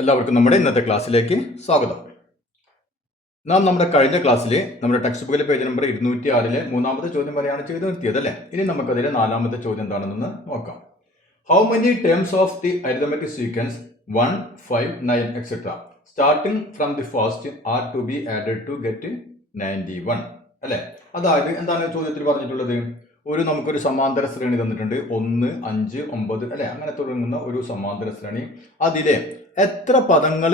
എല്ലാവർക്കും നമ്മുടെ ഇന്നത്തെ ക്ലാസ്സിലേക്ക് സ്വാഗതം. നാം നമ്മുടെ കഴിഞ്ഞ ക്ലാസ്സിൽ നമ്മുടെ ടെക്സ്റ്റ് ബുക്കിലെ പേജ് നമ്പർ 206 മൂന്നാമത്തെ ചോദ്യം വരെയാണ് ചെയ്ത് നിർത്തിയത് അല്ലേ. ഇനി നമുക്കതിലെ നാലാമത്തെ ചോദ്യം എന്താണെന്ന് നോക്കാം. How many terms of the arithmetic sequence 1, 5, 9 etcetera starting from the first are to be added to get 91 അല്ലെ. അതായത് എന്താണ് ചോദ്യത്തിൽ പറഞ്ഞിട്ടുള്ളത്? നമുക്കൊരു സമാന്തര ശ്രേണി തന്നിട്ടുണ്ട്. 1, 5, 9 അല്ലെ, അങ്ങനെ തുടങ്ങുന്ന ഒരു സമാന്തര ശ്രേണി. അതിലെ എത്ര പദങ്ങൾ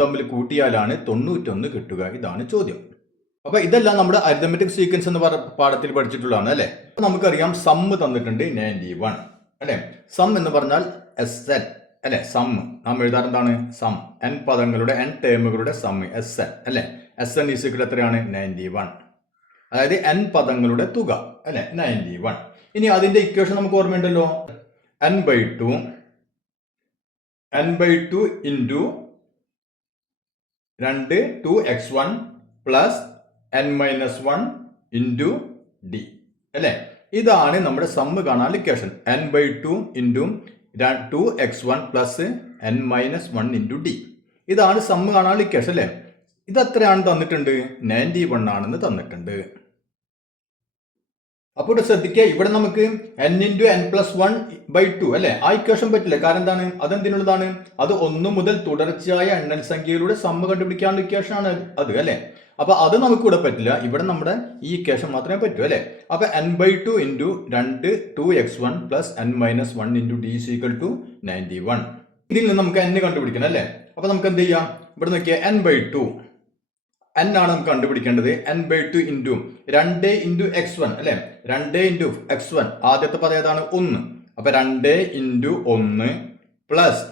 തമ്മിൽ കൂട്ടിയാലാണ് 91 കിട്ടുക? ഇതാണ് ചോദ്യം. അപ്പൊ ഇതെല്ലാം നമ്മുടെ അരിതമെറ്റിക് സീക്വൻസ് എന്ന് പാഠത്തിൽ പഠിച്ചിട്ടുള്ളതാണ് അല്ലെ. നമുക്കറിയാം സം തന്നിട്ടുണ്ട് 91 അല്ലെ. സം എന്ന് പറഞ്ഞാൽ SN അല്ലെ. സം നാം എഴുതാൻ എന്താണ്? സം n പദങ്ങളുടെ n ടേമുകളുടെ സം SN അല്ലെ. SN ഈക്വൽ എത്രയാണ്? 91. അതായത് n പദങ്ങളുടെ തുക അല്ലെ, 91. ഇനി അതിന്റെ ഇക്വേഷൻ നമുക്ക് ഓർമ്മയുണ്ടല്ലോ. n/2 into 2x1 plus n-1 into d അല്ലെ. ഇതാണ് നമ്മുടെ സമ്മ് കാണാൻ equation. n/2 into 2x1 plus n-1 into d. ഇതാണ് സമ്മ് കാണാൻ ഇക്വേഷൻ അല്ലെ. ഇത് എത്രയാണ് തന്നിട്ടുണ്ട്? 91 ആണെന്ന് തന്നിട്ടുണ്ട്. അപ്പോൾ ശ്രദ്ധിക്കുക, ഇവിടെ നമുക്ക് n ഇൻറ്റു n+1/2 അല്ലെ. ആ ഇക്വേഷൻ പറ്റില്ല. കാരണം എന്താണ്? അതെന്തിനുള്ളതാണ്? അത് 1 മുതൽ തുടർച്ചയായ എണ്ണൽ സംഖ്യകളുടെ സമ്മ് കണ്ടുപിടിക്കാനുള്ള ഇക്വേഷൻ ആണ് അത് അല്ലെ. അപ്പൊ അത് നമുക്ക് ഇവിടെ പറ്റില്ല. ഇവിടെ നമ്മുടെ ഈ ഇക്വേഷൻ മാത്രമേ പറ്റൂ അല്ലെ. അപ്പൊ n/2 into 2x1 plus n-1 into d equal to 91. ഇതിൽ നിന്ന് നമുക്ക് n കണ്ടുപിടിക്കണം അല്ലെ. അപ്പൊ നമുക്ക് എന്ത് ചെയ്യാം? ഇവിടെ നോക്കിയാൽ n/2 n ആണ് നമുക്ക് കണ്ടുപിടിക്കേണ്ടത്. n/2 ഇൻറ്റു 2 ഇൻറ്റു x1 അല്ലെ. 2 ഇൻറ്റു x1 ആദ്യത്തെ പദം ഏതാണ്? 1. അപ്പൊ 2 into 1 plus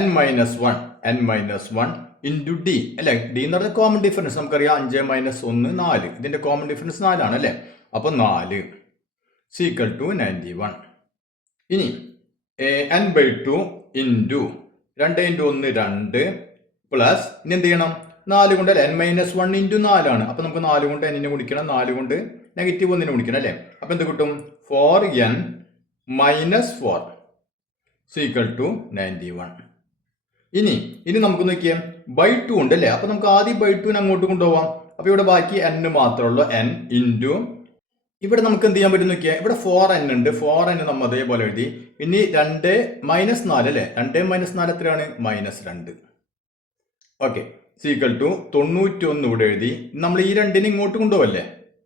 n-1 into d അല്ലെ. d എന്ന് പറഞ്ഞാൽ കോമൺ ഡിഫറൻസ് നമുക്കറിയാം. 5 - 1 4. ഇതിന്റെ കോമൺ ഡിഫറൻസ് 4 ആണ് അല്ലെ. അപ്പൊ 4 ഈക്വൽ ടു 91. ഇനി n/2 ഇൻറ്റു 2 ഇൻറ്റു 1 2 പ്ലസ് ഇനി എന്ത് ചെയ്യണം? 4 കൊണ്ട് അല്ലെ. n-1 ഇൻറ്റു 4 ആണ്. അപ്പൊ നമുക്ക് 4 കൊണ്ട് n ഗുണിക്കണം, 4 കൊണ്ട് -1 ഗുണിക്കണം അല്ലെ. അപ്പൊ എന്ത് കിട്ടും? 4n - 4 equal to 91. ഇനി നമുക്ക് നോക്കിയേ, /2 ഉണ്ട് അല്ലെ. അപ്പൊ നമുക്ക് ആദ്യം /2 അങ്ങോട്ട് കൊണ്ടുപോവാം. അപ്പൊ ഇവിടെ ബാക്കി n മാത്രമുള്ള n ഇൻറ്റു ഇവിടെ നമുക്ക് എന്ത് ചെയ്യാൻ പറ്റും നോക്കിയാൽ, ഇവിടെ 4n ഉണ്ട്. 4n നമ്മൾ അതേപോലെ എഴുതി. ഇനി 2 - 4 അല്ലെ. 2 - 4 എത്രയാണ്? -2. ഓക്കെ, ഈക്വൽ ടു 91 ഇവിടെ എഴുതി. നമ്മൾ ഈ 2 ഇങ്ങോട്ട് കൊണ്ടുപോകല്ലേ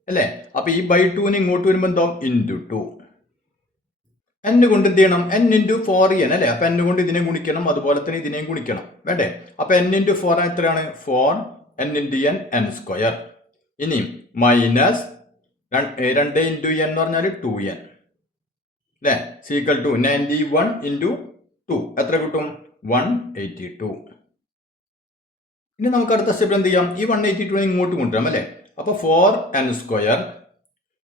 അല്ലെ. അപ്പൊ ഈ /2 ഇങ്ങോട്ട് വരുമ്പോൾ എന്താ? ഇൻറ്റു 2. n കൊണ്ട് എന്ത് ചെയ്യണം? n ഇൻറ്റു 4n അല്ലെ. അപ്പൊ n കൊണ്ട് ഇതിനെ ഗുണിക്കണം, അതുപോലെ തന്നെ ഇതിനെയും ഗുണിക്കണം വേണ്ടേ. അപ്പൊ n ഇൻറ്റു 4 എത്രയാണ്? 4n into n square. ഇനി മൈനസ് 2 ഇൻറ്റു n എന്ന് പറഞ്ഞാൽ 2n അല്ലെ. ഈക്വൽ ടു 91 ഇൻറ്റു 2 എത്ര കിട്ടും? 182. ഇനി നമുക്ക് അടുത്ത സ്റ്റെപ്പ് എന്ത് ചെയ്യാം? ഈ 182 ഇങ്ങോട്ട് കൊണ്ടുവരാം അല്ലെ. അപ്പൊ 4n സ്ക്വയർ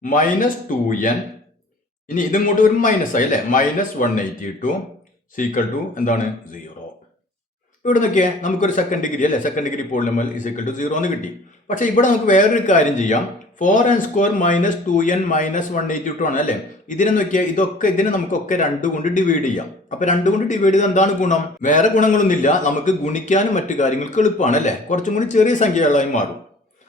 മൈനസ് 2n. ഇനി ഇത് ഇങ്ങോട്ട് വരും മൈനസ് ആയി അല്ലെ. -182 ഈക്വൽ ടു എന്താണ്? 0. ഇവിടെ നോക്കിയേ, നമുക്കൊരു സെക്കൻഡ് ഡിഗ്രി അല്ലെ. Second degree polynomial equal to 0 എന്ന് കിട്ടി. പക്ഷെ ഇവിടെ നമുക്ക് വേറൊരു കാര്യം ചെയ്യാം. 4n square minus 2n minus 182 ആണ് അല്ലെ. ഇതിനെ നോക്കിയാൽ ഇതിനെ നമുക്കൊക്കെ 2 കൊണ്ട് ഡിവൈഡ് ചെയ്യാം. അപ്പൊ 2 കൊണ്ട് ഡിവൈഡ് ചെയ്ത് എന്താണ് ഗുണം? വേറെ ഗുണങ്ങളൊന്നുമില്ല. നമുക്ക് ഗുണിക്കാനും മറ്റു കാര്യങ്ങൾക്ക് എളുപ്പമാണ് അല്ലെ. കുറച്ചും കൂടി ചെറിയ സംഖ്യകളായി മാറും.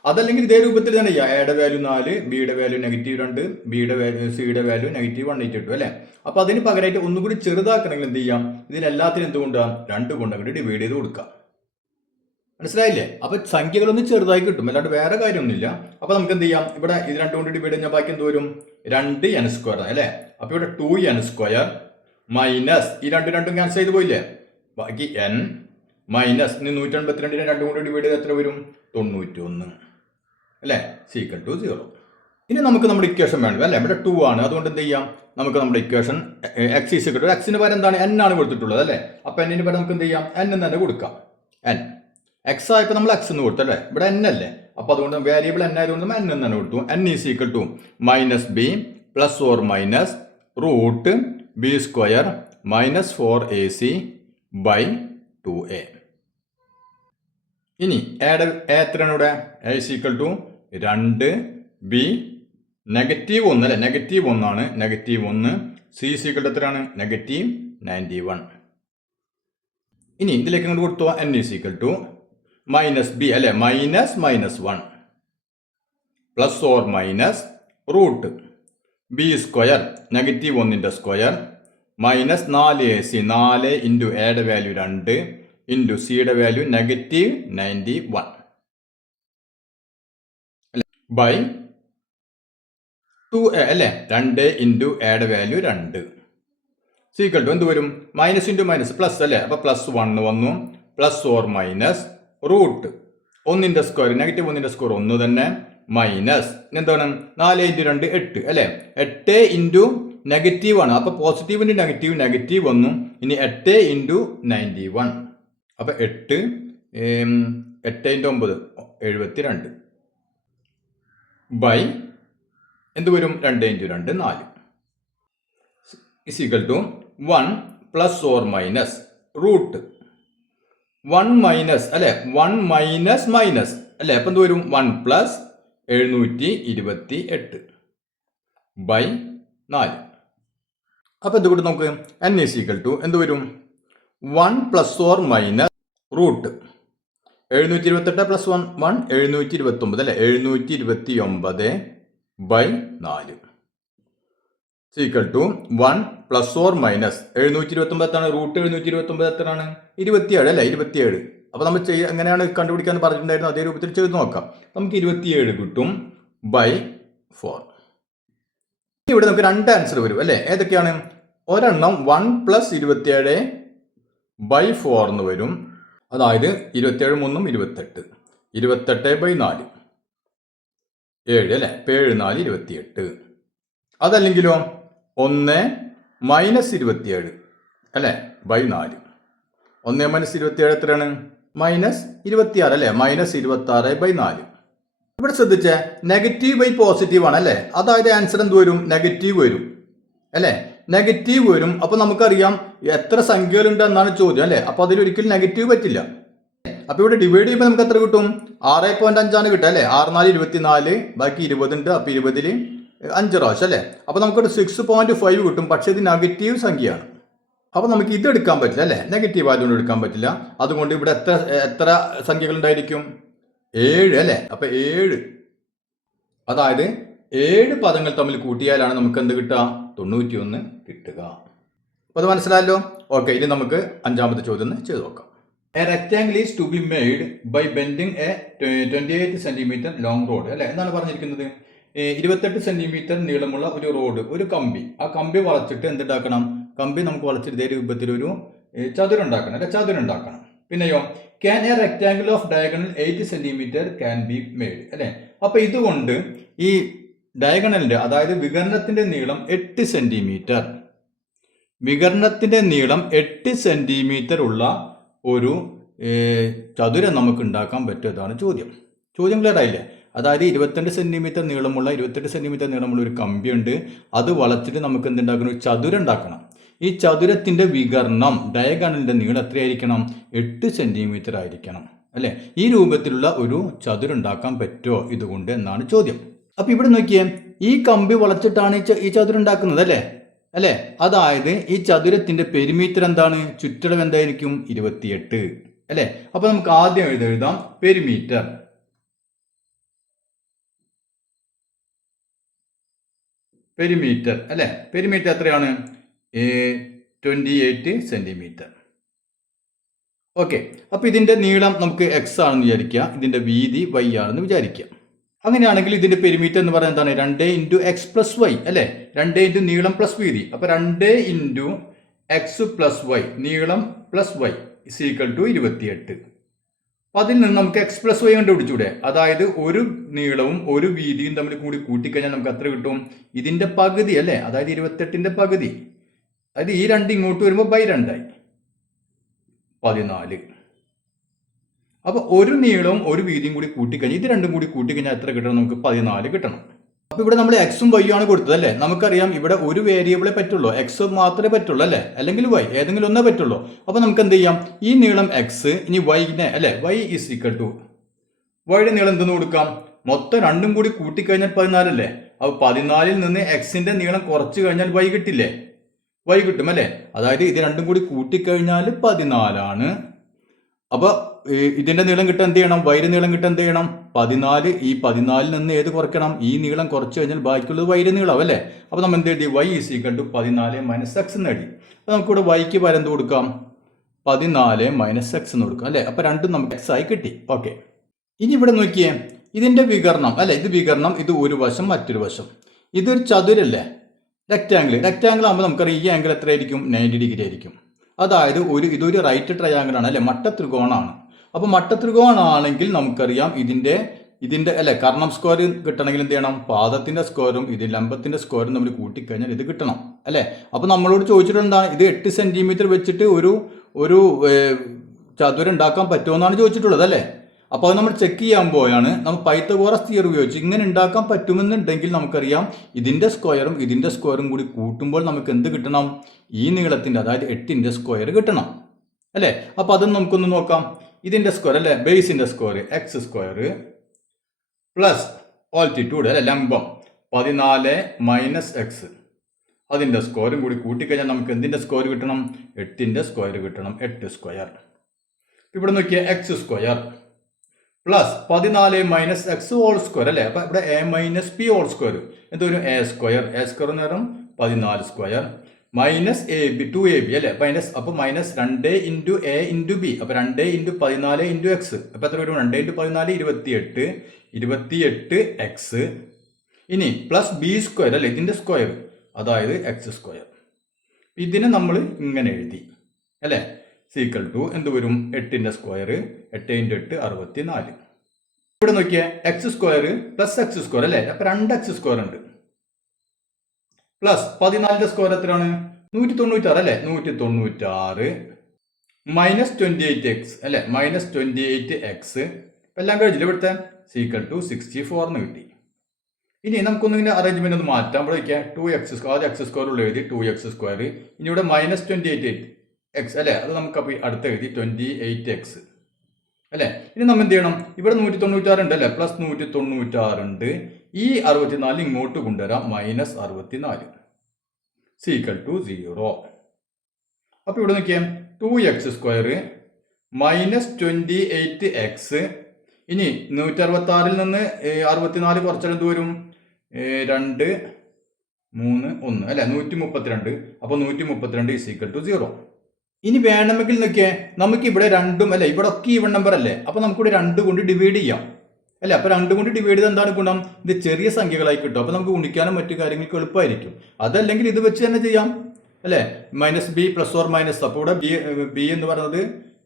അതല്ലെങ്കിൽ ഇതേ രൂപത്തിൽ തന്നെ ചെയ്യാം. എയുടെ വാല്യൂ 4, ബിയുടെ വാല്യൂ -2, ബിയുടെ വാല്യൂ സിയുടെ വാല്യൂ -182 അല്ലെ. അപ്പൊ അതിന് പകരമായിട്ട് ഒന്നുകൂടി ചെറുതാക്കണമെങ്കിൽ എന്ത് ചെയ്യാം? ഇതിനെല്ലാത്തിനും എന്തുകൊണ്ടാ? 2 കൊണ്ട് അങ്ങോട്ട് ഡിവൈഡ് ചെയ്ത് കൊടുക്കാം. മനസ്സിലായില്ലേ? അപ്പൊ സംഖ്യകളൊന്നും ചെറുതായി കിട്ടും, അല്ലാണ്ട് വേറെ കാര്യമൊന്നുമില്ല. അപ്പൊ നമുക്ക് എന്ത് ചെയ്യാം? ഇവിടെ ഇത് 2 കൊണ്ട് ഡിവൈഡ് ചെയ്യാൻ ബാക്കി എന്ത് വരും? 2n സ്ക്വയർ അല്ലെ. അപ്പൊ ഇവിടെ 2n സ്ക്വയർ മൈനസ് ഈ 2 ക്യാൻസൽ ചെയ്ത് പോയില്ലേ. ബാക്കി n മൈനസ് 182 2 കൊണ്ട് ഡിവൈഡ് ചെയ്ത് എത്ര വരും? 91 അല്ലെ. Equal to 0. ഇനി നമുക്ക് നമ്മുടെ ഇക്വേഷൻ വേണം അല്ലെ. ഇവിടെ 2 ആണ്. അതുകൊണ്ട് എന്ത് ചെയ്യാം? നമുക്ക് നമ്മുടെ equation x equal to x ന് പകരം എന്താണ്? n ആണ് കൊടുത്തിട്ടുള്ളത് അല്ലെ. അപ്പൊ n ന് പകരം നമുക്ക് എന്ത് ചെയ്യാം? n തന്നെ കൊടുക്കാം. n x ആയപ്പോൾ നമ്മൾ x എന്ന് കൊടുത്തു അല്ലേ. ഇവിടെ n അല്ലേ. അപ്പൊ അതുകൊണ്ട് വേരിയബിൾ n ആയതുകൊണ്ട് n എന്ന് തന്നെ കൊടുത്തു. n is equal to -b plus or minus root b square -4ac by 2a. ഇനി എത്രയാണ് ഇവിടെ? a is equal to 2b -1 അല്ലെ. -1 ആണ്. -1 c ഈസ് ഈക്വൽ ടു എത്രയാണ്? -91. ഇനി ഇതിലേക്ക് ഇങ്ങോട്ട് കൊടുത്തോ n is equal to minus B അല്ലെ -1 plus or minus root B square -1ന്റെ സ്ക്വയർ മൈനസ് 4ac 4 ഇൻറ്റു എയുടെ വാല്യൂ 2 ഇൻറ്റു സിയുടെ വാല്യൂ -91 ബൈ 2a അല്ലേ 2 ഇൻറ്റു എയുടെ വാല്യൂ 2 സീക്വൽ ടു എന്ത് വരും മൈനസ് ഇൻറ്റു മൈനസ് പ്ലസ് അല്ലേ അപ്പോൾ +1 വന്നു പ്ലസ് ഓർ മൈനസ് റൂട്ട് 1ന്റെ സ്ക്വയർ -1ന്റെ സ്ക്വയർ 1 തന്നെ മൈനസ് എന്താണ് 4 ഇൻറ്റു 2 8 അല്ലേ 8 ഇൻറ്റു നെഗറ്റീവ് ആണ് അപ്പോൾ പോസിറ്റീവിൻ്റെ നെഗറ്റീവ് വന്നു ഇനി 8 ഇൻറ്റു 91 അപ്പോൾ 8 ഇൻറ്റു 9 72 ബൈ എന്ത് വരും 2 into 2 4 is equal to 1 plus or minus root 1 minus അല്ലെ 1 മൈനസ് മൈനസ് അല്ലെ അപ്പം എന്ത് വരും 1 പ്ലസ് 728 ബൈ 4 അപ്പം എന്ത് കൂടി നമുക്ക് n ഈസ് ഈക്വൽ ടു എന്ത് വരും 1 plus or minus root 728 plus 1 729 അല്ലെ 729 by 4 equal to 1 plus or minus 729 എത്താണ് റൂട്ട് 729 എത്രയാണ് 27 അല്ലേ 27 അപ്പോൾ നമ്മൾ എങ്ങനെയാണ് കണ്ടുപിടിക്കാൻ പറഞ്ഞിട്ടുണ്ടായിരുന്നു അതേ രൂപത്തിൽ ചെയ്ത് നോക്കാം നമുക്ക് 27 കിട്ടും ബൈ 4 ഇവിടെ നമുക്ക് 2 ആൻസർ വരും അല്ലേ ഏതൊക്കെയാണ് ഒരെണ്ണം 1 പ്ലസ് 27 ബൈ 4 എന്ന് വരും അതായത് 27 3 28 28 ബൈ 4 7 അല്ലേ 7 4 28 അതല്ലെങ്കിലോ 1 മൈനസ് 27 അല്ലേ ബൈ 4 1 മൈനസ് 27 എത്രയാണ് -26 അല്ലേ -26 ബൈ 4 ഇവിടെ ശ്രദ്ധിച്ചേ നെഗറ്റീവ് ബൈ പോസിറ്റീവ് ആണ് അല്ലേ അതായത് ആൻസർ എന്ത് വരും നെഗറ്റീവ് വരും അല്ലേ നെഗറ്റീവ് വരും അപ്പോൾ നമുക്കറിയാം എത്ര സംഖ്യകളുണ്ട് എന്നാണ് ചോദ്യം അല്ലേ അപ്പോൾ അതിലൊരിക്കലും നെഗറ്റീവ് പറ്റില്ല അപ്പോൾ ഇവിടെ ഡിവൈഡ് ചെയ്യുമ്പോൾ നമുക്ക് എത്ര കിട്ടും 6.5 ആണ് കിട്ടുക അല്ലേ 6 4 24 ബാക്കി 20 ഉണ്ട് അപ്പോൾ 20 5 പ്രാവശ്യം അല്ലേ അപ്പോൾ നമുക്കൊരു 6.5 കിട്ടും പക്ഷേ ഇത് നെഗറ്റീവ് സംഖ്യയാണ് അപ്പോൾ നമുക്ക് ഇത് എടുക്കാൻ പറ്റില്ല അല്ലേ നെഗറ്റീവ് ആയതുകൊണ്ട് എടുക്കാൻ പറ്റില്ല അതുകൊണ്ട് ഇവിടെ എത്ര സംഖ്യകൾ ഉണ്ടായിരിക്കും 7 അല്ലേ അപ്പോൾ 7 അതായത് 7 പദങ്ങൾ തമ്മിൽ കൂട്ടിയാലാണ് നമുക്ക് എന്ത് കിട്ടുക 91 കിട്ടുക അപ്പോൾ അത് മനസ്സിലായല്ലോ ഓക്കെ ഇനി നമുക്ക് 5ാമത്തെ ചോദ്യം ചെയ്ത് നോക്കാം a rectangle is to be made by bending a 28 centimetre long rod അല്ലേ എന്താണ് പറഞ്ഞിരിക്കുന്നത് 28 സെന്റിമീറ്റർ നീളമുള്ള ഒരു റോഡ് ഒരു കമ്പി ആ കമ്പി വളച്ചിട്ട് എന്തുണ്ടാക്കണം കമ്പി നമുക്ക് വളച്ചിട്ട് ഇതേ രൂപത്തിൽ ഒരു ചതുരം ഉണ്ടാക്കണം അല്ലെ ചതുരം ഉണ്ടാക്കണം പിന്നെയോ can A rectangle of diagonal 8 centimetre can be made അല്ലെ അപ്പൊ ഇതുകൊണ്ട് ഈ ഡയഗണലിന്റെ അതായത് വികരണത്തിന്റെ നീളം 8 സെന്റിമീറ്റർ വികരണത്തിന്റെ നീളം 8 സെന്റിമീറ്റർ ഉള്ള ഒരു ചതുരം നമുക്ക് ഉണ്ടാക്കാൻ പറ്റുന്നതാണ് ചോദ്യം ക്ലിയർ ആയില്ലേ അതായത് 28 സെന്റിമീറ്റർ നീളമുള്ള ഒരു കമ്പിയുണ്ട് അത് വളച്ചിട്ട് നമുക്ക് എന്തുണ്ടാക്കണം ഒരു ചതുരം ഉണ്ടാക്കണം ഈ ചതുരത്തിന്റെ വികരണം ഡയഗണലിന്റെ നീളം എത്രയായിരിക്കണം 8 സെന്റിമീറ്റർ ആയിരിക്കണം അല്ലെ ഈ രൂപത്തിലുള്ള ഒരു ചതുരം ഉണ്ടാക്കാൻ പറ്റുമോ ഇതുകൊണ്ട് എന്നാണ് ചോദ്യം അപ്പൊ ഇവിടെ നോക്കിയേ ഈ കമ്പി വളച്ചിട്ടാണ് ഈ ചതുരം ഉണ്ടാക്കുന്നത് അല്ലെ അതായത് ഈ ചതുരത്തിന്റെ പെരിമീറ്റർ എന്താണ് ചുറ്റളവ് എന്തായിരിക്കും 28 അല്ലെ അപ്പൊ നമുക്ക് ആദ്യം എഴുതാം പെരിമീറ്റർ അല്ലെ പെരിമീറ്റർ എത്രയാണ് 28 സെന്റിമീറ്റർ ഓക്കെ അപ്പൊ ഇതിന്റെ നീളം നമുക്ക് x ആണെന്ന് വിചാരിക്കുക ഇതിന്റെ വീതി y ആണെന്ന് വിചാരിക്കുക അങ്ങനെയാണെങ്കിൽ ഇതിന്റെ പെരിമീറ്റർ എന്ന് പറയുന്നത് എന്താണ് 2 ഇൻറ്റു എക്സ് പ്ലസ് വൈ അല്ലെ 2 ഇൻറ്റു നീളം പ്ലസ് വീതി അപ്പൊ 2 ഇൻറ്റു എക്സ് പ്ലസ് വൈ നീളം plus y is equal to 28 അപ്പൊ അതിൽ നിന്ന് നമുക്ക് എക്സ് പ്ലസ് വൈ കണ്ടുപിടിച്ചൂടെ അതായത് ഒരു നീളവും ഒരു വീതിയും തമ്മിൽ കൂടി കൂട്ടിക്കഴിഞ്ഞാൽ നമുക്ക് എത്ര കിട്ടും ഇതിന്റെ പകുതി അല്ലെ അതായത് 28ന്റെ പകുതി അതായത് ഈ 2 ഇങ്ങോട്ട് വരുമ്പോൾ ബൈ 2 ആയി 14 അപ്പൊ ഒരു നീളവും ഒരു വീതിയും കൂടി കൂട്ടിക്കഴിഞ്ഞാൽ ഇത് രണ്ടും കൂടി കൂട്ടിക്കഴിഞ്ഞാൽ എത്ര കിട്ടണം നമുക്ക് 14 കിട്ടണം അപ്പൊ ഇവിടെ നമ്മൾ എക്സും വൈ ആണ് കൊടുത്തത് അല്ലേ നമുക്കറിയാം ഇവിടെ ഒരു വേരിയബിളെ പറ്റുള്ളൂ എക്സ് മാത്രമേ പറ്റുള്ളൂ അല്ലെ അല്ലെങ്കിൽ വൈ ഏതെങ്കിലും ഒന്നേ പറ്റുള്ളൂ അപ്പൊ നമുക്ക് എന്ത് ചെയ്യാം ഈ നീളം എക്സ് ഇനി വൈനെ അല്ലെ വൈ ഈസ് ഈക്വൽ ടു വൈയുടെ നീളം എന്തെന്ന് കൊടുക്കാം മൊത്തം രണ്ടും കൂടി കൂട്ടിക്കഴിഞ്ഞാൽ 14 അല്ലേ അപ്പൊ 14ൽ നിന്ന് എക്സിന്റെ നീളം കുറച്ച് കഴിഞ്ഞാൽ വൈ കിട്ടില്ലേ y കിട്ടും അല്ലേ. അതായത് ഇത് രണ്ടും കൂടി കൂട്ടിക്കഴിഞ്ഞാൽ 14 അപ്പോൾ ഇതിന്റെ നീളം കിട്ടാൻ എന്ത് ചെയ്യണം, വൈര് നീളം കിട്ടാൻ എന്ത് ചെയ്യണം, 14. ഈ 14 നിന്ന് ഏത് കുറയ്ക്കണം, ഈ നീളം കുറച്ച് കഴിഞ്ഞാൽ ബാക്കിയുള്ളത് വൈര് നീളം അല്ലേ. അപ്പോൾ നമ്മൾ എന്ത് എഴുതി, y = 14 - x എന്ന് എഴുതി. അപ്പോൾ നമുക്കിവിടെ yക്ക് പകരം എന്ത് കൊടുക്കാം, 14 - x എന്ന് കൊടുക്കാം അല്ലേ. അപ്പോൾ രണ്ടും നമുക്ക് x ആയി കിട്ടി. ഓക്കെ, ഇനി ഇവിടെ നോക്കിയേ, ഇതിന്റെ വികരണം അല്ലെ, ഇത് വികരണം, ഇത് ഒരു വശം മറ്റൊരു വശം. ഇതൊരു ചതുരല്ലേ, റെക്റ്റാങ്കിൾ ആകുമ്പോൾ നമുക്കറിയാം ഈ ആംഗിൾ എത്രയായിരിക്കും, 90 ഡിഗ്രി ആയിരിക്കും. അതായത് ഇതൊരു റൈറ്റ് ട്രയാങ്കിൾ ആണ് അല്ലെ, മട്ടത്രികോണാണ്. അപ്പോൾ മട്ടത്രികോണാണെങ്കിൽ നമുക്കറിയാം ഇതിന്റെ അല്ലെ കർണം സ്ക്വയർ കിട്ടണമെങ്കിൽ എന്ത് ചെയ്യണം, പാദത്തിന്റെ സ്ക്വയറും ഇത് ലംബത്തിന്റെ സ്ക്വയറും നമ്മൾ കൂട്ടിക്കഴിഞ്ഞാൽ ഇത് കിട്ടണം അല്ലെ. അപ്പോൾ നമ്മളോട് ചോദിച്ചിട്ടുണ്ടാണ് ഇത് 8 സെന്റിമീറ്റർ വെച്ചിട്ട് ഒരു ചതുരം ഉണ്ടാക്കാൻ പറ്റുമോ എന്നാണ് ചോദിച്ചിട്ടുള്ളത് അല്ലേ. അപ്പോൾ അത് നമ്മൾ ചെക്ക് ചെയ്യാൻ പോയാണ് നമ്മൾ പൈത്തഗോറസ് തിയറി ഉപയോഗിച്ച് ഇങ്ങനെ ഉണ്ടാക്കാൻ പറ്റുമെന്നുണ്ടെങ്കിൽ നമുക്കറിയാം ഇതിന്റെ സ്ക്വയറും ഇതിന്റെ സ്ക്വയറും കൂടി കൂട്ടുമ്പോൾ നമുക്ക് എന്ത് കിട്ടണം, ഈ നീളത്തിന്റെ അതായത് 8ന്റെ സ്ക്വയർ കിട്ടണം അല്ലേ. അപ്പോൾ അത് നമുക്കൊന്ന് നോക്കാം. ഇതിന്റെ സ്ക്വയർ അല്ലെ, ബേസിന്റെ സ്ക്വയർ x² പ്ലസ് ഓൾട്ടിറ്റ്യൂഡ് അല്ലെ, ലംബം 14 - x, അതിന്റെ സ്ക്വയറും കൂടി കൂട്ടിക്കഴിഞ്ഞാൽ നമുക്ക് എന്തിന്റെ സ്ക്വയർ കിട്ടണം, 8ന്റെ സ്ക്വയർ കിട്ടണം, 8². ഇവിടെ നോക്കിയാൽ x² plus 14 - x whole square അല്ലേ. അപ്പൊ ഇവിടെ a - b² എന്തൊരു a² എന്ന് പറഞ്ഞാൽ 14² മൈനസ് (2ab) അല്ലെ, മൈനസ്. അപ്പൊ -2 × a × b, അപ്പൊ 2 × 14 × x. അപ്പൊ എത്ര വരും, 2 × 14 28x. ഇനി പ്ലസ് b² അല്ലെ, ഇതിന്റെ സ്ക്വയർ അതായത് x². ഇതിനെ നമ്മൾ ഇങ്ങനെ എഴുതി അല്ലെ, = എന്ത് വരും, 8ന്റെ സ്ക്വയർ, 8 × 8 64. ഇവിടെ നോക്കിയേ, x² പ്ലസ് x² അല്ലെ, അപ്പൊ 2x² ഉണ്ട്. പ്ലസ് 14ന്റെ സ്ക്വയർ എത്രയാണ്, 196 അല്ലെ, 196 മൈനസ് 28x അല്ലെ, -28x. എല്ലാം കഴിഞ്ഞില്ല ഇവിടുത്തെ, = 64 എന്ന് കിട്ടി. ഇനി നമുക്കൊന്നിങ്ങനെ അറേഞ്ച്മെന്റ് ഒന്ന് മാറ്റാം. ഇവിടെ വയ്ക്കുക 2x², ആദ്യം x² ഉള്ള എഴുതി 2x². ഇനി ഇവിടെ -28x അല്ലെ, അത് നമുക്ക് അപ്പോൾ അടുത്ത് എഴുതി 28x അല്ലെ. ഇനി നമ്മൾ എന്ത് ചെയ്യണം, ഇവിടെ 196 ഉണ്ട് അല്ലെ, പ്ലസ് 196 ഉണ്ട്. ഈ 64 ഇങ്ങോട്ട് കൊണ്ടുവരാം, -64 = 0. അപ്പൊ ഇവിടെ നോക്കിയാൽ 2x² -28x. ഇനി 166 നിന്ന് 64 കുറച്ചാൽ എന്ത് വരും, 2 3 1 അല്ലെ, 132. അപ്പൊ 132 = 0. ഇനി വേണമെങ്കിൽ നോക്കിയേ, നമുക്ക് ഇവിടെ രണ്ടും അല്ലെ, ഇവിടെ ഒക്കെ ഈവൺ നമ്പർ അല്ലേ, അപ്പൊ നമുക്കിവിടെ 2 കൊണ്ട് ഡിവൈഡ് ചെയ്യാം അല്ലെ. അപ്പൊ 2 കൊണ്ട് ഡിവൈഡ് ചെയ്ത് എന്താണ് ഗുണം, ഇത് ചെറിയ സംഖ്യകളായി കിട്ടും. അപ്പൊ നമുക്ക് ഗുണിക്കാനും മറ്റു കാര്യങ്ങൾക്ക് എളുപ്പമായിരിക്കും. അതല്ലെങ്കിൽ ഇത് വെച്ച് തന്നെ ചെയ്യാം അല്ലെ, -b ± അപ്പോൾ ഇവിടെ b എന്ന് പറയുന്നത്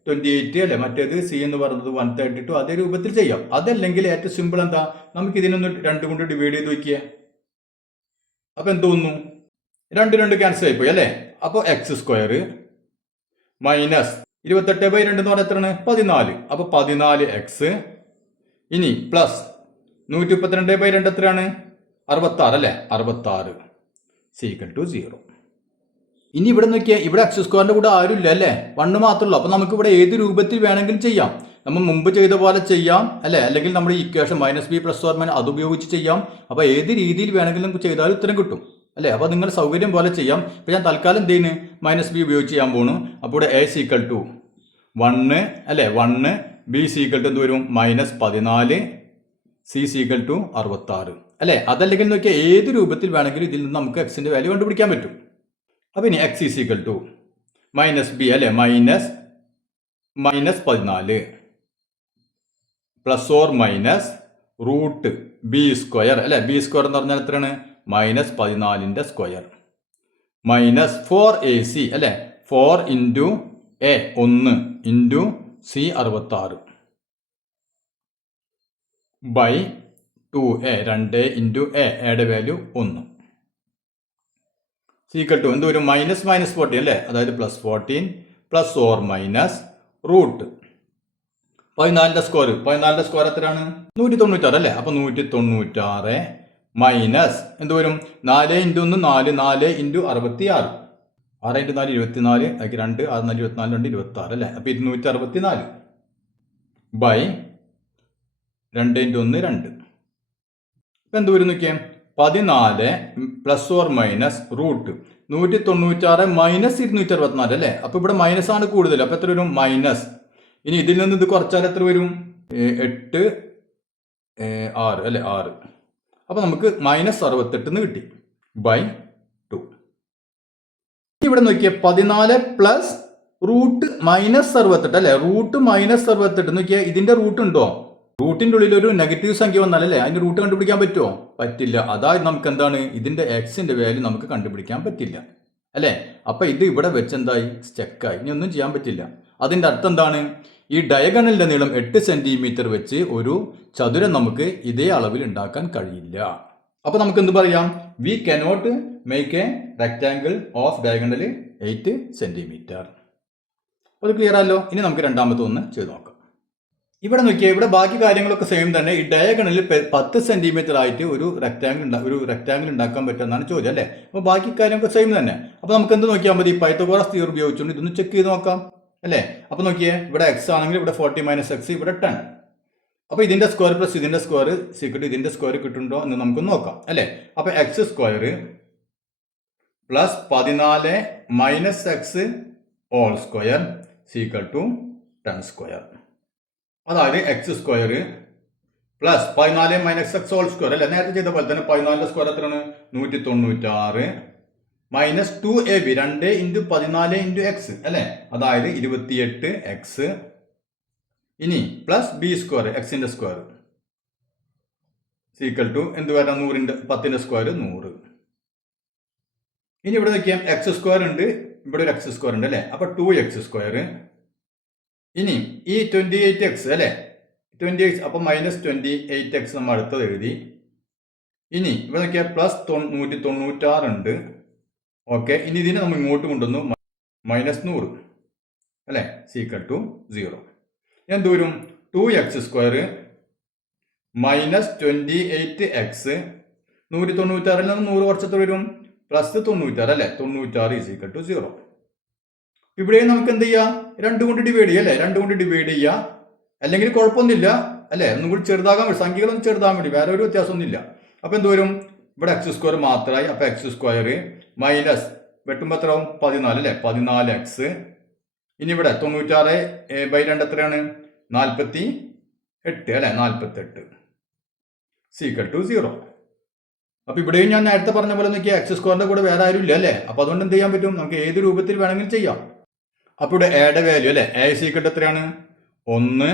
28 അല്ലെ, മറ്റേത് c എന്ന് പറയുന്നത് 132. അതേ രൂപത്തിൽ ചെയ്യാം. അതല്ലെങ്കിൽ ഏറ്റവും സിമ്പിൾ എന്താ, നമുക്ക് ഇതിനൊന്ന് 2 കൊണ്ട് ഡിവൈഡ് ചെയ്ത് നോക്കിയേ. അപ്പൊ എന്ത് തോന്നുന്നു, 2 ക്യാൻസൽ ആയിപ്പോയി അല്ലെ. അപ്പൊ x² മൈനസ് 28/2 എന്ന് പറഞ്ഞാൽ എത്രയാണ്, 14. അപ്പൊ 14x. ഇനി പ്ലസ് 132/2 എത്രയാണ്, 66 അല്ലെ, 66 = 0. ഇനി ഇവിടെ നോക്കിയാൽ ഇവിടെ x² കൂടെ ആരുമില്ല അല്ലെ, 1 മാത്രമേ ഉള്ളൂ. അപ്പൊ നമുക്ക് ഇവിടെ ഏത് രൂപത്തിൽ വേണമെങ്കിലും ചെയ്യാം. നമ്മൾ മുമ്പ് ചെയ്ത പോലെ ചെയ്യാം അല്ലെ, അല്ലെങ്കിൽ നമ്മുടെ ഇക്വേഷൻ -b ± അത് ഉപയോഗിച്ച് ചെയ്യാം. അപ്പൊ ഏത് രീതിയിൽ വേണമെങ്കിലും നമുക്ക് ചെയ്താൽ ഉത്തരം കിട്ടും അല്ലെ. അപ്പൊ നിങ്ങൾ സൗകര്യം പോലെ ചെയ്യാം. ഇപ്പൊ ഞാൻ തൽക്കാലം എന്ത് ചെയ്യുന്നു, -b ഉപയോഗിച്ച് ചെയ്യാൻ പോണു. അപ്പോൾ ഇവിടെ a = 1 അല്ലെ, 1. b = എന്ത് വരും, -14. c = 66 അല്ലെ. അതല്ലെങ്കിൽ നോക്കിയാൽ ഏത് രൂപത്തിൽ വേണമെങ്കിലും ഇതിൽ നിന്ന് നമുക്ക് എക്സിന്റെ വാല്യൂ കണ്ടുപിടിക്കാൻ പറ്റും. അപ്പൊ ഇനി x = -b അല്ലെ, -14 ± √b² അല്ലെ. b² എന്ന് പറഞ്ഞാൽ എത്രയാണ്, -14ന്റെ സ്ക്വയർ -4ac അല്ലെ, 4 × a 1 × c 66 by 2a 2 × a യുടെ വാല്യൂ 1 = എന്ത് വരും, -14 അല്ലേ, അതായത് +14 ± √14ന്റെ സ്ക്വയർ എത്രയാണ്, 196 അല്ലേ. അപ്പൊ 196 മൈനസ് എന്ത് വരും, 4 × 1 4, 4 × 66, 6 × 4 24, 2 6 4 24 2 26 അല്ലേ. അപ്പൊ 264 ബൈ 2 × 1 2. ഇപ്പൊ എന്ത് വരും നോക്കിയാൽ 14 ± 196 മൈനസ് 264 അല്ലേ. അപ്പോൾ ഇവിടെ മൈനസ് ആണ് കൂടുതൽ. അപ്പോൾ എത്ര വരും? മൈനസ്. ഇനി ഇതിൽ നിന്ന് ഇത് കുറച്ചാൽ എത്ര വരും? 8 6 അല്ലേ, 6. അപ്പോൾ നമുക്ക് -68 എന്ന് കിട്ടി ബൈ 2. ഇവിടെ നോക്കിയാൽ 14 പ്ലസ് റൂട്ട് -68 അല്ലേ. റൂട്ട് -68 നോക്കിയാൽ ഇതിന്റെ റൂട്ട് ഉണ്ടോ? റൂട്ടിന്റെ ഉള്ളിൽ ഒരു നെഗറ്റീവ് സംഖ്യ വന്നാലല്ലേ അതിന്റെ റൂട്ട് കണ്ടുപിടിക്കാൻ പറ്റുമോ? പറ്റില്ല. അതായത് നമുക്ക് എന്താണ് ഇതിന്റെ എക്സിന്റെ വാല്യൂ നമുക്ക് കണ്ടുപിടിക്കാൻ പറ്റില്ല അല്ലേ. അപ്പൊ ഇത് ഇവിടെ വെച്ച് എന്തായി? സ്റ്റക്കായി. ഇനി ഒന്നും ചെയ്യാൻ പറ്റില്ല. അതിന്റെ അർത്ഥം എന്താണ്? ഈ ഡയഗണലിന്റെ നീളം 8 സെന്റിമീറ്റർ വെച്ച് ഒരു ചതുരം നമുക്ക് ഇതേ അളവിൽ ഉണ്ടാക്കാൻ കഴിയില്ല. അപ്പൊ നമുക്ക് എന്ത് പറയാം? We cannot make A rectangle of diagonal 8 centimetre. അത് ക്ലിയർ ആണല്ലോ. ഇനി നമുക്ക് രണ്ടാമത്തെ ഒന്ന് ചെയ്ത് നോക്കാം. ഇവിടെ നോക്കിയാൽ ഇവിടെ ബാക്കി കാര്യങ്ങളൊക്കെ സെയിം തന്നെ. ഈ ഡയഗണലിൽ 10 സെന്റിമീറ്റർ ആയിട്ട് ഒരു റെക്ടാങ്കിൾ ഉണ്ടാക്കാൻ പറ്റുമെന്നാണ് ചോദ്യം അല്ലേ. അപ്പോൾ ബാക്കി കാര്യങ്ങളൊക്കെ സെയിം തന്നെ. അപ്പോൾ നമുക്ക് എന്ത് നോക്കിയാൽ മതി? പൈത്തഗോറസ് തിയറി ഉപയോഗിച്ചുകൊണ്ട് ഇതൊന്ന് ചെക്ക് ചെയ്ത് നോക്കാം അല്ലേ. അപ്പോൾ നോക്കിയേ, ഇവിടെ എക്സ് ആണെങ്കിൽ ഇവിടെ 40 - x, ഇവിടെ 10. അപ്പോൾ ഇതിന്റെ സ്ക്വയർ പ്ലസ് ഇതിന്റെ സ്ക്വയർ സീക്വൽ ഇതിന്റെ സ്ക്വയർ കിട്ടുന്നുണ്ടോ എന്ന് നമുക്ക് നോക്കാം അല്ലേ. അപ്പോൾ x square plus 14 - x whole square is equal to 10 square. അതായത് x square plus 14 - x whole square അല്ലേ. നേരത്തെ ചെയ്ത പോലെ തന്നെ 14 സ്ക്വയർ എത്രയാണ്? 196 മൈനസ് 2ab 2 × 14 × x അല്ലേ. അതായത് 28x. ഇനി പ്ലസ് ബി സ്ക്വയർ എക്സിന്റെ സ്ക്വയർ സീക്വൽ ടു എന്ത് വരാം? 10ന്റെ സ്ക്വയർ 100. ഇനി ഇവിടെ നോക്കിയാൽ എക്സ് സ്ക്വയർ ഉണ്ട്, ഇവിടെ ഒരു എക്സ് സ്ക്വയർ ഉണ്ട് അല്ലേ. അപ്പൊ 2x സ്ക്വയർ. ഇനി ഈ 28x അല്ലേ, 28 അപ്പൊ -28x നമ്മൾ അടുത്തത് എഴുതി. ഇനി ഇവിടെ നോക്കിയാൽ പ്ലസ് 196 ഉണ്ട്. ഓക്കെ. ഇനി ഇതിനെ നമ്മൾ ഇങ്ങോട്ട് കൊണ്ടുവന്നു -100 അല്ലേ സീക്വൽ ടു 0. എന്ത് വരും? 2x സ്ക്വയർ -28x 196 നിന്ന് 100 കുറച്ചെത്ര വരും? പ്ലസ് 96 അല്ലേ. 96 ഈക്വൽ ടു 0. ഇവിടെ നമുക്ക് എന്ത് ചെയ്യാം? 2 കൊണ്ട് ഡിവൈഡ് ചെയ്യാം അല്ലേ. 2 കൊണ്ട് ഡിവൈഡ് ചെയ്യുക. അല്ലെങ്കിൽ കുഴപ്പമൊന്നുമില്ല അല്ലേ. ഒന്നും കൂടി ചെറുതാകാൻ വേണ്ടി, സംഖ്യകളൊന്നും ചെറുതാകാൻ വേണ്ടി, വേറെ ഒരു വ്യത്യാസമൊന്നുമില്ല. അപ്പൊ എന്ത് വരും? ഇവിടെ എക്സ് സ്ക്വയർ മാത്രമായി. അപ്പൊ എക്സ് സ്ക്വയർ മൈനസ് വെട്ടുമ്പോൾ എത്ര ആവും? 14 അല്ലേ. 14x. ഇനി ഇവിടെ 96/2 എത്രയാണ്? 48 അല്ലെ. 48 സീക്വൽ ടു 0. അപ്പൊ ഇവിടെയും ഞാൻ നേരത്തെ പറഞ്ഞ പോലെ നോക്കിയാൽ എക്സ് സ്ക്വയറിന്റെ കൂടെ വേറെ ആരും ഇല്ല അല്ലേ. അപ്പൊ അതുകൊണ്ട് എന്ത് ചെയ്യാൻ പറ്റും? നമുക്ക് ഏത് രൂപത്തിൽ വേണമെങ്കിലും ചെയ്യാം. അപ്പൊ ഇവിടെ എയുടെ വാല്യൂ അല്ലെ. എ സീക്വൽ ടു എത്രയാണ്? 1,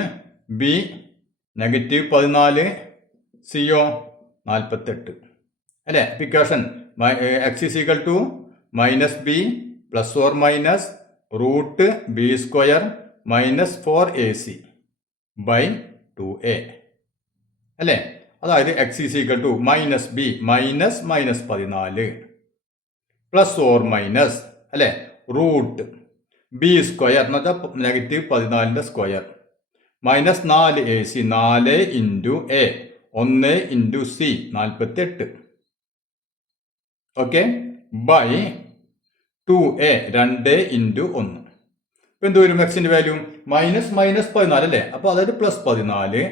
ബി -14, സിയോ 48 അല്ലെ. Equation x equal to -b ± root B square -4ac by 2a അല്ലേ. അതായത് x equal to -b -14 plus or minus അല്ലേ റൂട്ട് ബി സ്ക്വയർ എന്ന് വെച്ചാൽ -14ന്റെ square -4ac 4 × a 1 × c 48 okay by 2a 2 × 1. ഇപ്പൊ എന്ത് വരും? എക്സിന്റെ വാല്യൂ -14 അല്ലേ. അപ്പൊ അതായത് +14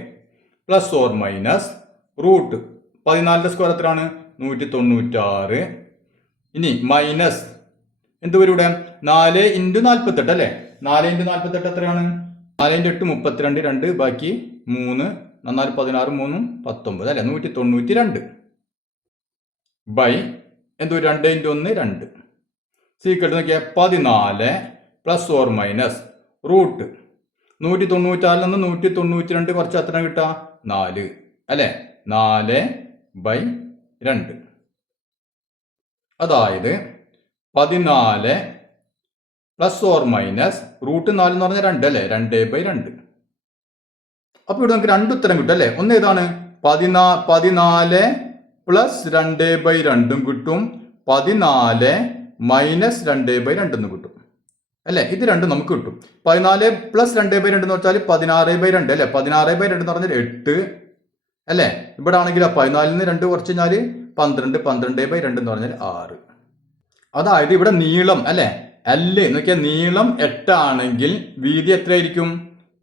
പ്ലസ് ഓർ മൈനസ് റൂട്ട് 14ന്റെ സ്ക്വയർ എത്രയാണ്? 196. ഇനി മൈനസ് എന്ത് വരും ഇവിടെ? 4 × 48 അല്ലേ. 4 × 48 എത്രയാണ്? 4 × 8 32, 2 ബാക്കി 3 4 16 3 19 അല്ലെ. 192 ബൈ എന്ത് 2 × 1 2 സീക്വൽ നോക്കിയാൽ 14 പ്ലസ് ഓർ മൈനസ് റൂട്ട് 196 നിന്ന് 192 കുറച്ച് എത്ര കിട്ടുക? 4 അല്ലെ. 4/2 അതായത് 14 പ്ലസ് ഓർ മൈനസ് റൂട്ട് 4 എന്ന് പറഞ്ഞാൽ 2 അല്ലെ. 2/2. അപ്പൊ ഇവിടെ നമുക്ക് 2 ഉത്തരം കിട്ടും അല്ലെ. ഒന്ന് ഏതാണ്? 14 പ്ലസ് 2/2 കിട്ടും. 14 മൈനസ് 2/2 എന്ന് കിട്ടും അല്ലെ. ഇത് രണ്ടും നമുക്ക് കിട്ടും. 14 പ്ലസ് 2/2 എന്ന് വെച്ചാൽ 16/2 അല്ലെ. 16/2 എന്ന് പറഞ്ഞാൽ 8 അല്ലെ. ഇവിടെ ആണെങ്കിൽ 14 നിന്ന് 2 കുറച്ച് കഴിഞ്ഞാൽ 12 12/2 എന്ന് പറഞ്ഞാൽ 6. അതായത് ഇവിടെ നീളം അല്ലെ എല്ല് നോക്കിയാൽ നീളം 8 ആണെങ്കിൽ വീതി എത്രയായിരിക്കും?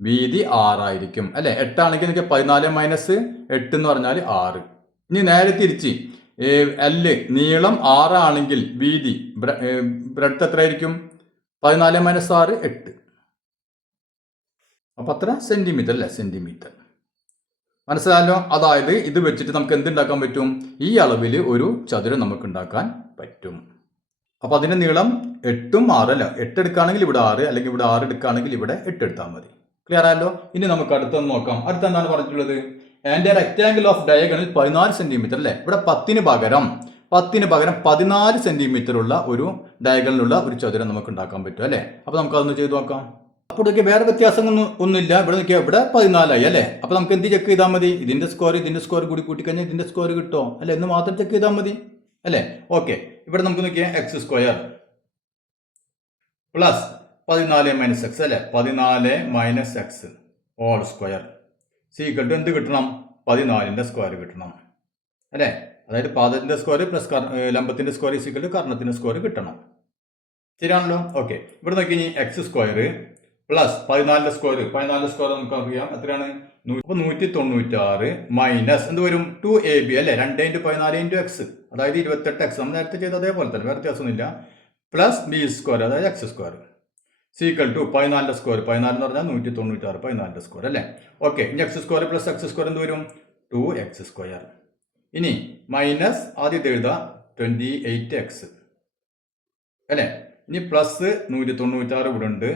വീതി 6 ആയിരിക്കും അല്ലെ. 8 ആണെങ്കിൽ നോക്കിയാൽ 14 - 8 എന്ന് പറഞ്ഞാൽ 6. ഇനി നേരെ തിരിച്ച് എല് നീളം 6 ആണെങ്കിൽ വീതി ബ്രെഡ്ത്ത് എത്രയായിരിക്കും? 14 മൈനസ് 6 8. അപ്പം അത്ര സെന്റിമീറ്റർ അല്ലേ? സെന്റിമീറ്റർ. മനസ്സിലായല്ലോ? അതായത് ഇത് വെച്ചിട്ട് നമുക്ക് എന്തുണ്ടാക്കാൻ പറ്റും? ഈ അളവിൽ ഒരു ചതുരം നമുക്ക് ഉണ്ടാക്കാൻ പറ്റും. അപ്പം അതിന്റെ നീളം 8ഉം 6 അല്ല, 8 എടുക്കുകയാണെങ്കിൽ ഇവിടെ 6, അല്ലെങ്കിൽ ഇവിടെ 6 എടുക്കുകയാണെങ്കിൽ ഇവിടെ 8 എടുത്താൽ മതി. ക്ലിയർ ആയല്ലോ? ഇനി നമുക്ക് അടുത്തൊന്ന് നോക്കാം. അടുത്ത എന്താണ് പറഞ്ഞിട്ടുള്ളത്? And rectangle of diagonal 14 centimetre അല്ലേ? ഇവിടെ 10 പകരം 14 സെന്റിമീറ്റർ ഉള്ള ഒരു ഡയഗണലുള്ള ഒരു ചതുരം നമുക്ക് ഉണ്ടാക്കാൻ പറ്റും അല്ലേ? അപ്പൊ നമുക്ക് അതൊന്ന് ചെയ്ത് നോക്കാം. അപ്പോൾ ഇതൊക്കെ വേറെ വ്യത്യാസങ്ങളൊന്നും ഒന്നുമില്ല. ഇവിടെ നോക്കിയാൽ ഇവിടെ 14 ആയി അല്ലേ? അപ്പൊ നമുക്ക് എന്ത് ചെക്ക് ചെയ്താൽ മതി? ഇതിന്റെ സ്കോർ കൂടി കൂട്ടിക്കഴിഞ്ഞാൽ ഇതിന്റെ സ്കോർ കിട്ടോ അല്ലെ? എന്ന് മാത്രം ചെക്ക് ചെയ്താൽ മതി അല്ലേ? ഓക്കെ, ഇവിടെ നമുക്ക് നോക്കിയാൽ x² പ്ലസ് 14 മൈനസ് എക്സ് അല്ലേ? 14 minus x whole square is equal എന്ത് കിട്ടണം? 14ന്റെ സ്ക്വയർ കിട്ടണം അല്ലേ? അതായത് പാദത്തിന്റെ സ്ക്വയർ പ്ലസ് ലംബത്തിന്റെ സ്ക്വയർ സീക്വൽ കർണത്തിന്റെ സ്ക്വയർ കിട്ടണം. ശരിയാണല്ലോ? ഓക്കെ, ഇവിടെ നോക്കി ഇനി x² പ്ലസ് 14ന്റെ സ്ക്വയർ നമുക്ക് അറിയാം എത്രയാണ്? 196 മൈനസ് എന്ത് വരും? 2ab അല്ലേ? 2 × 14 × x അതായത് 28x. നമ്മൾ നേരത്തെ ചെയ്ത അതേപോലെ തന്നെ, വേറെ വ്യത്യാസമൊന്നുമില്ല. പ്ലസ് b² അതായത് x² സീക്വൽ ടു 14ന്റെ സ്ക്വയർ. 14 എന്ന് പറഞ്ഞാൽ 196 14ന്റെ സ്ക്വയർ അല്ലേ? ഓക്കെ, ഇനി x² പ്ലസ് x² എന്ത് വരും? 2x². ഇനി മൈനസ് ആദ്യത്തെ എഴുതുക 28x അല്ലേ? ഇനി പ്ലസ് 196 ഇവിടെ ഉണ്ട്.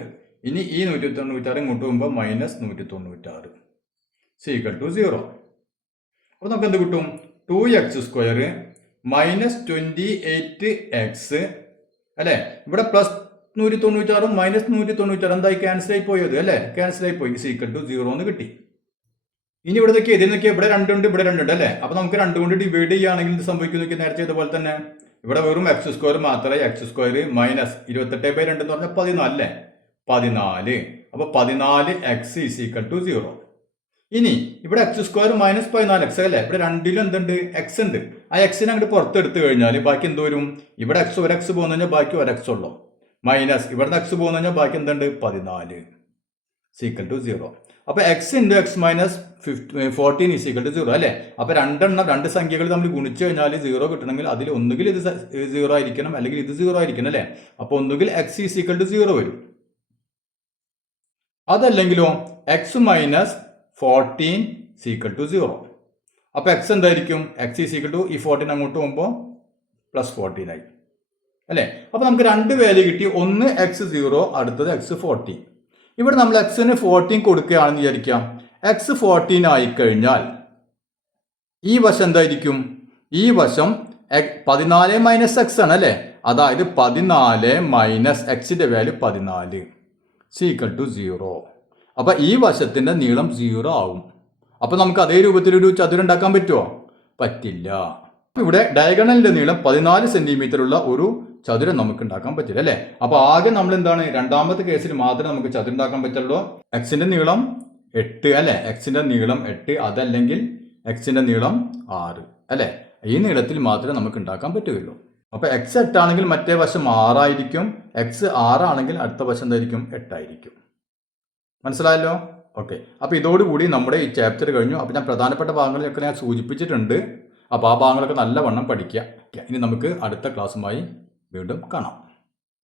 ഇനി ഈ 196 ഇങ്ങോട്ട് പോകുമ്പോൾ മൈനസ് 196 സീക്വൽ ടു 0. അപ്പോൾ നമുക്ക് എന്ത് കിട്ടും? 2x² മൈനസ് 28x അല്ലേ? ഇവിടെ പ്ലസ് 196 മൈനസ് 196 എന്തായി? ക്യാൻസൽ ആയി പോയത് അല്ലേ? ക്യാൻസൽ ആയി പോയി. സീക്വൽ ടു 0 എന്ന് കിട്ടി. ഇനി ഇവിടെ നോക്കിയാൽ ഇതിൽ നോക്കിയാൽ ഇവിടെ 2 ഉണ്ട്, ഇവിടെ 2 ഉണ്ട് അല്ലേ? അപ്പൊ നമുക്ക് 2 കൊണ്ട് ഡിവൈഡ് ചെയ്യുകയാണെങ്കിൽ ഇത് സംഭവിക്കുന്നു. നേരത്തെ ചെയ്ത പോലെ തന്നെ ഇവിടെ വെറും x² മാത്രമേ. x² മൈനസ് 28/2 എന്ന് പറഞ്ഞാൽ 14 അല്ലേ? 14. അപ്പൊ 14x ഈസ് ഈക്വൽ ടു 0. ഇനി ഇവിടെ x² മൈനസ് 14x അല്ലേ? ഇവിടെ രണ്ടിലും എന്തുണ്ട്? x ഉണ്ട്. ആ എക്സിനെ അങ്ങോട്ട് പുറത്തെടുത്തു കഴിഞ്ഞാൽ ബാക്കി എന്ത് വരും? ഇവിടെ ഒരു x പോകുന്ന കഴിഞ്ഞാൽ ബാക്കി ഒരു x ഉള്ളൂ. മൈനസ് ഇവിടുന്ന് x പോകുന്ന കഴിഞ്ഞാൽ ബാക്കി എന്തുണ്ട്? 14 സീക്വൽ ടു 0. അപ്പൊ x × x minus 14 is equal to 0 അല്ലേ? അപ്പൊ രണ്ട് സംഖ്യകൾ നമ്മൾ ഗുണിച്ചു കഴിഞ്ഞാൽ 0 കിട്ടണമെങ്കിൽ അതിൽ ഒന്നുകിൽ ഇത് 0 ആയിരിക്കണം, അല്ലെങ്കിൽ ഇത് 0 ആയിരിക്കണം അല്ലേ? അപ്പൊ ഒന്നുകിൽ x ഈസ് ഈക്വൽ ടു 0 വരും, അതല്ലെങ്കിലോ x മൈനസ് 14 സീക്വൽ ടു 0. അപ്പൊ x എന്തായിരിക്കും? x ഈസ് ഈക്വൽ ടു ഈ 14 അങ്ങോട്ട് പോകുമ്പോൾ പ്ലസ് 14 ആയി അല്ലേ? അപ്പൊ നമുക്ക് രണ്ട് വാല്യൂ കിട്ടി. ഒന്ന് x0, അടുത്തത് x14. ഇവിടെ നമ്മൾ x-ന് 14 കൊടുക്കുകയാണെന്ന് വിചാരിക്കാം. x14 ആയിക്കഴിഞ്ഞാൽ ഈ വശം എന്തായിരിക്കും? ഈ വശം 14 മൈനസ് എക്സ് ആണ് അല്ലേ? അതായത് 14 മൈനസ് എക്സിന്റെ വാല്യൂ 14 സീക്വൽ ടു 0. അപ്പൊ ഈ വശത്തിന്റെ നീളം 0 ആവും. അപ്പൊ നമുക്ക് അതേ രൂപത്തിലൊരു ചതുരം ഉണ്ടാക്കാൻ പറ്റുമോ? പറ്റില്ല. ഇവിടെ ഡയഗണലിന്റെ നീളം 14 സെന്റിമീറ്റർ ഉള്ള ഒരു ചതുരം നമുക്ക് ഉണ്ടാക്കാൻ പറ്റില്ല അല്ലേ? അപ്പൊ ആകെ നമ്മൾ എന്താണ്? രണ്ടാമത്തെ കേസിൽ മാത്രമേ നമുക്ക് ചതുരം ഉണ്ടാക്കാൻ പറ്റുള്ളൂ. എക്സിന്റെ നീളം 8 അല്ലെ? എക്സിന്റെ നീളം 8, അതല്ലെങ്കിൽ എക്സിന്റെ നീളം 6 അല്ലെ? ഈ നീളത്തിൽ മാത്രമേ നമുക്ക് ഉണ്ടാക്കാൻ പറ്റുകയുള്ളൂ. അപ്പൊ എക്സ് 8 ആണെങ്കിൽ മറ്റേ വശം 6 ആയിരിക്കും. എക്സ് 6 ആണെങ്കിൽ അടുത്ത വശം എന്തായിരിക്കും? 8 ആയിരിക്കും. മനസ്സിലായല്ലോ? ഓക്കെ, അപ്പൊ ഇതോടുകൂടി നമ്മുടെ ഈ ചാപ്റ്റർ കഴിഞ്ഞു. അപ്പൊ ഞാൻ പ്രധാനപ്പെട്ട ഭാഗങ്ങളൊക്കെ ഞാൻ സൂചിപ്പിച്ചിട്ടുണ്ട്. അപ്പോൾ ആ ഭാഗങ്ങളൊക്കെ നല്ലവണ്ണം പഠിക്കുക. ഇനി നമുക്ക് അടുത്ത ക്ലാസ്സുമായി വീണ്ടും കാണാം.